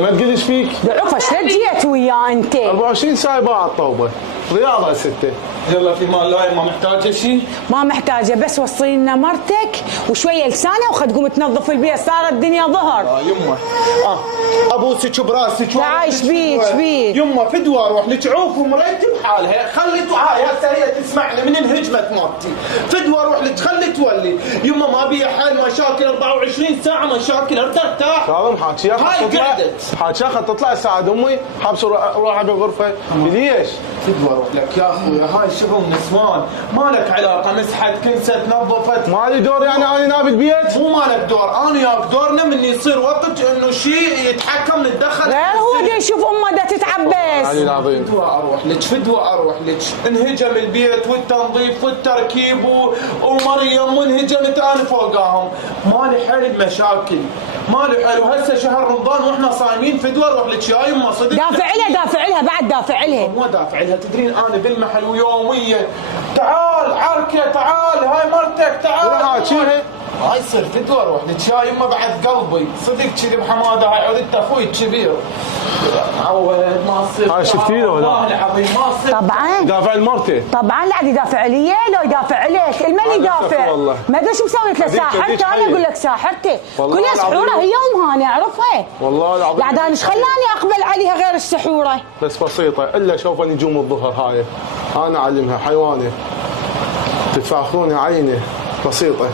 ما تقول ايش فيك؟ ضعف شلون جيت وياه انت؟ 24 ساعه باع الطوبه، رياضه ستة. يلا في مال لا ما محتاجه شيء؟ ما محتاجه، بس وصلي لنا مرتك وشويه لسانه وخد تقوم تنظف البيت، صارت الدنيا ظهر. يمه ابوسك براسك. تعال ايش بيك ايش بيك؟ يمه فدوى اروح لك عوف ومريتي بحالها، خلي هاي هسه هي تسمعني من انهجمت موتي. فدوى اروح لك خلي تولي. يمه ما بيها حل مشاكل 24 ساعه مشاكل، ارتاح. كاظم حاكيها هاي قعدت. حاكيها خد تطلع ساعد امي حبسوا روحها بالغرفه. ليش؟ فدوى اروح لك يا اخوي، هاي شغل نسوان، ما لك علاقه. مسحت كنست نظفت، مالي دور يعني انا نابي البيت؟ مو مالك دور، انا وياك دورنا من يصير وقت انه شيء يتحكم نتدخل. غير هو دا يشوف امه دا تتعبس. علي العظيم. فدوى اروح لك فدوى اروح لك. انهجم البيت والتنظيف والتركيب ومريم وانهجمت انا فوقاهم. مالي حل بمشاكل، مالي حل. وهسه شهر رمضان واحنا صايمين. فدوى اروح لك يا يمه صدق. دافع لها بعد دافع لها. مو دافع لها، تدرين انا بالمحل ويوميه. تعال عركه تعال هاي مرتك تعال. حاكيها هاي يصير فدوى اروح لك يا يمه بعد قلبي صدق كذي بحماده. هاي عودت اخوي الكبير عود ما تصير. هاي شفتي له ولا؟ والله العظيم ما تصير. طبعا دافع المرتي. طبعا لا يدافع لي لو يدافع لك، المن يدافع. والله ما ادري شو مسويت له، ساحرته. انا اقول لك ساحرته كلها سحوره هي امها، انا اعرفها والله العظيم. لا عاد انا ايش خلاني اقبل عليها غير السحوره؟ بس بسيطه الا شوف نجوم الظهر هاي انا اعلمها حيوانه تتفاخرون يا عيني. بسيطه.